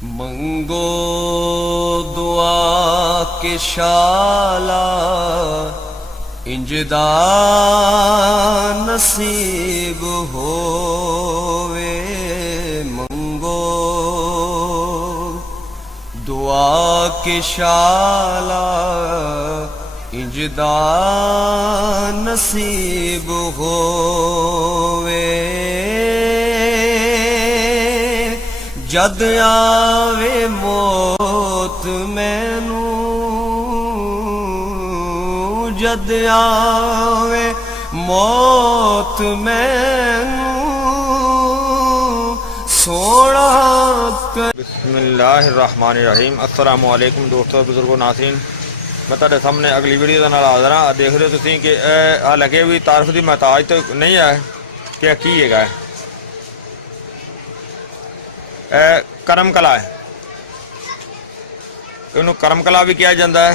मंगो दुआ के शाला इंजदा नसीब होवे। मंगो दुआ के शाला इंजदा नसीब होवे। जद आवे मौत मैनू, जद आवे मौत मैनू सोना कर। बिस्मिल्लाहिर्रहमानिर्रहीम। अस्सलामु अलैकुम दोस्तों, बुजुर्गों, नाज़रीन। मैं तुहाडे सामने अगली वीडियो नाल हाज़र हाँ। देख रहे हो तुसीं कि हालांकि भी तारफ की महताज तो नहीं है कि की है करम कला है। इनू करम कला भी कहा जाता है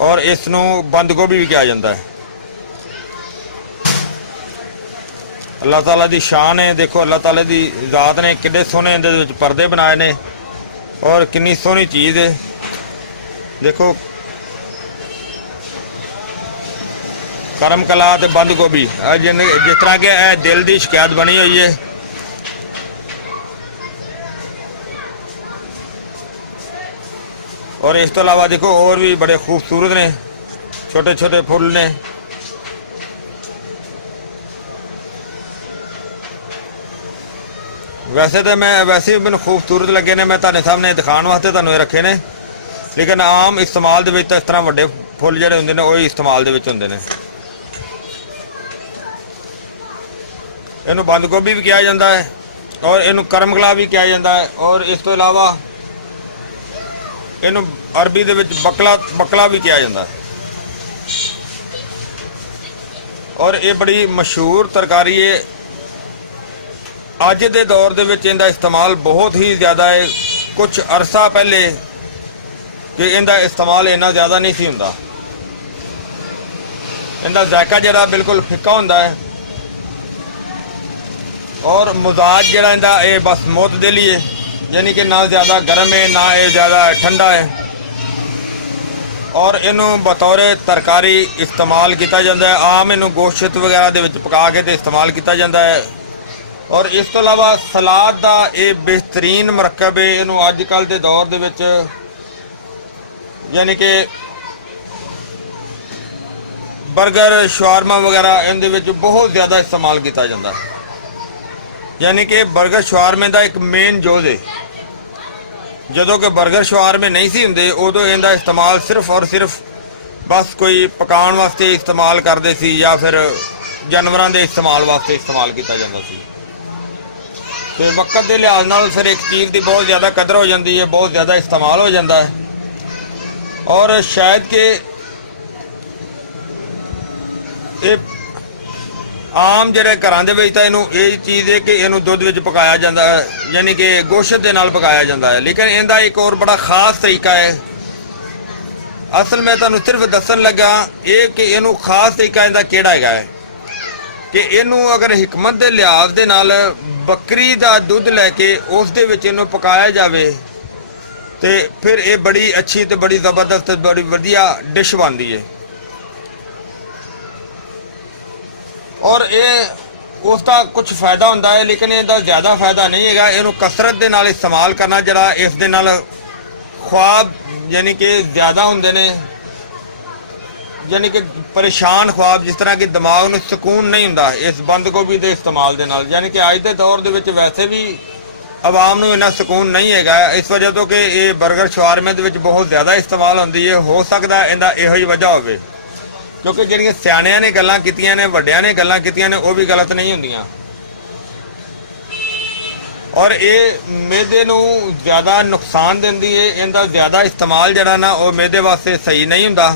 और इसनू बंद गोभी भी कहा जाता है। अल्लाह ताला दी शान है। देखो अल्लाह ताला दी ज़ात ने कितने सोहने इहदे विच परदे बनाए ने और कितनी सोहनी चीज़ है। देखो करम कला ते बंद गोभी जिस तरह के दिल की शिकायत बनी हुई है। और इस तो अलावा देखो और भी बड़े खूबसूरत ने छोटे छोटे फुल ने। वैसे तो वैसे भी मैंने खूबसूरत लगे ने, मैं तुहाडे सामने दिखाने वास्ते तुहानूं ये रखे ने। लेकिन आम इस्तेमाल दे विच इस तरह वड्डे फुल जिहड़े हुंदे ने ओही इस्तेमाल दे विच हुंदे ने। इहनूं बंद गोभी भी कहा जाता है और इहनूं करम कला भी कहा जाता है। और इस तो इलावा इनू अरबी दे विच बकला भी कहा जाता है। और ये बड़ी मशहूर तरकारी है। अज के दौर दे विच इहदा इस्तेमाल बहुत ही ज़्यादा है। कुछ अरसा पहले कि इहदा इस्तेमाल इन्ना ज़्यादा नहीं सी हुंदा। इहदा जायका जिहड़ा बिल्कुल फिक्का हुंदा है और मजाज जिहड़ा इहदा ये बस मोतदली है, यानी कि ना ज़्यादा गर्म है ना ये ज़्यादा ठंडा है। और इनू बतौर तरकारी इस्तेमाल किया जाता है। आम इनू गोश्त वगैरह दे विच पका के इस्तेमाल किया जाता है। और इस तो अलावा सलाद का ये बेहतरीन मरकब है। इनू अजकल के दौर दे विच यानी कि बर्गर शवारमा वगैरह इनदे विच बहुत ज़्यादा इस्तेमाल किया जाता है। यानी कि बर्गर शवारमे का एक मेन जोज है। जदों कि बर्गर शवारमे नहीं सी हुंदे उदों इहदा इस्तेमाल सिर्फ और सिर्फ बस कोई पकाउण वास्ते इस्तेमाल करते सी या फिर जानवरों के इस्तेमाल वास्ते इस्तेमाल किया जाता सी। तो वक्त के लिहाज नाल फिर एक चीज़ की बहुत ज़्यादा कदर हो जाती है, बहुत ज़्यादा इस्तेमाल हो जाता है। और शायद कि ये आम जिहड़े घरां दे विच तां इहनूं ये चीज़ है कि इहनूं दुध विच पकाया जाता है, यानी कि गोश्त दे नाल पकाया जाता है। लेकिन इहदा एक और बड़ा खास तरीका है। असल मैं तुहानूं सिर्फ दस्सण लगा ये कि इहनूं खास तरीका इहदा किहड़ा है कि इहनूं अगर हिकमत दे लिहाज दे नाल बकरी दा दुध लैके उस दे विच इहनूं पकाया जावे ते फिर ये बड़ी अच्छी ते बड़ी ज़बरदस्त बड़ी वधिया डिश बनदी है। और ये उसका कुछ फ़ायदा होता है लेकिन इसका ज़्यादा फ़ायदा नहीं है। इनू कसरत के नाल इस्तेमाल करना जरा इस दे नाल ख्वाब यानी कि ज़्यादा होंदे ने, यानी कि परेशान ख्वाब, जिस तरह कि दिमाग में सुकून नहीं होंदा इस बंद गोभी के इस्तेमाल के नाल। यानी कि अज के दौर दे विच वैसे भी आवाम नूं इन्ना सुकून नहीं है इस वजह तो कि ये बर्गर शवारमे दे विच बहुत ज़्यादा इस्तेमाल होंदी है। हो सकता इहदा इहो ही वजह होवे क्योंकि जिहड़ियां सियाणियां ने गल्लां कीतियां ने, वड्डियां ने गल्लां कीतियां ने, वो भी गलत नहीं हुंदियां। और ये मैदे नूं ज़्यादा नुकसान दिंदी है। इहदा ज़्यादा इस्तेमाल जिहड़ा ना वो मैदे वास्ते सही नहीं हुंदा,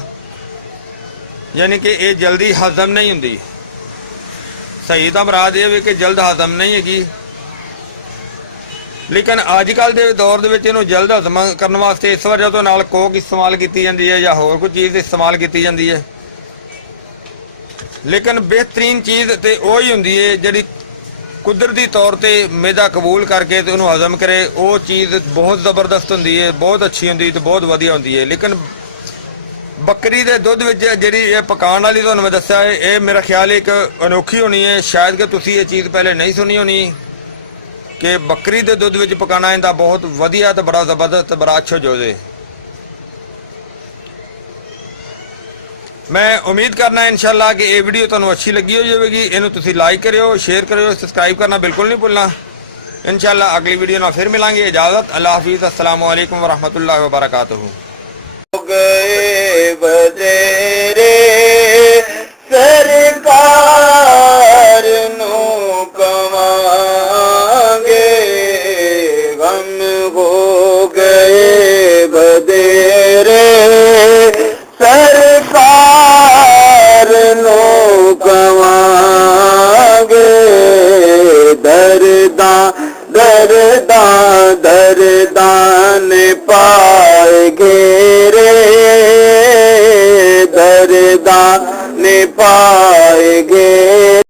यानी कि ये जल्दी हजम नहीं हुंदी। सही तो मुराद ये भी कि जल्द हजम नहीं हैगी। लेकिन अजकल के दौर दे विच इहनूं जल्द हजम करने वास्ते इस वजह तो नाल कोक इस्तेमाल की जाती है या होर कोई चीज़ इस्तेमाल की जाती है। लेकिन बेहतरीन चीज़ तो वही होंदी है जिहड़ी ਕੁਦਰਤੀ ਤੌਰ ਤੇ ਮੈਦਾ ਕਬੂਲ ਕਰਕੇ ਤੇ ਉਹਨੂੰ ਹਜ਼ਮ ਕਰੇ, ਉਹ ਚੀਜ਼ ਬਹੁਤ ਜ਼ਬਰਦਸਤ ਹੁੰਦੀ ਹੈ, ਬਹੁਤ ਅੱਛੀ ਹੁੰਦੀ ਤੇ ਬਹੁਤ ਵਧੀਆ ਹੁੰਦੀ ਹੈ। ਲੇਕਿਨ ਬੱਕਰੀ ਦੇ ਦੁੱਧ ਵਿੱਚ ਜਿਹੜੀ ਇਹ ਪਕਾਉਣ ਵਾਲੀ ਤੁਹਾਨੂੰ ਮੈਂ ਦੱਸਿਆ ਹੈ, ਇਹ ਮੇਰਾ ਖਿਆਲ ਹੈ ਇੱਕ ਅਨੋਖੀ ਹੋਣੀ ਹੈ। ਸ਼ਾਇਦ ਕਿ ਤੁਸੀਂ ਇਹ ਚੀਜ਼ ਪਹਿਲੇ ਨਹੀਂ ਸੁਣੀ ਹੋਣੀ ਕਿ ਬੱਕਰੀ ਦੇ ਦੁੱਧ ਵਿੱਚ ਪਕਾਉਣਾ ਇਹਦਾ ਬਹੁਤ ਵਧੀਆ ਤੇ ਬੜਾ ਜ਼ਬਰਦਸਤ, ਬੜਾ ਅੱਛਾ ਜੋਜ਼ ਹੈ। ਮੈਂ ਉਮੀਦ ਕਰਨਾ ਇਨਸ਼ਾਅੱਲਾ ਕਿ ਇਹ ਵੀਡੀਓ ਤੁਹਾਨੂੰ ਅੱਛੀ ਲੱਗੀ ਹੋ ਜਾਵੇਗੀ। ਇਹਨੂੰ ਤੁਸੀਂ ਲਾਈਕ ਕਰਿਓ, ਸ਼ੇਅਰ ਕਰਿਓ, ਸਬਸਕ੍ਰਾਈਬ ਕਰਨਾ ਬਿਲਕੁਲ ਨਹੀਂ ਭੁੱਲਣਾ। ਇਨਸ਼ਾਅੱਲਾ ਅਗਲੀ ਵੀਡੀਓ ਨਾਲ ਫਿਰ ਮਿਲਾਂਗੇ। ਇਜਾਜ਼ਤ, ਅੱਲਾਹ ਹਾਫਿਜ਼, अस्सलाम वालेकुम वरहमतुल्लाहि वबरकातुहू। गए बजेरे सरकार नु कमांगे, गम हो गए बदेरे सरकार नु कमांगे, दर्दा दर्दा दर्दान पाए घेरे, दर्दान पाए घेरे।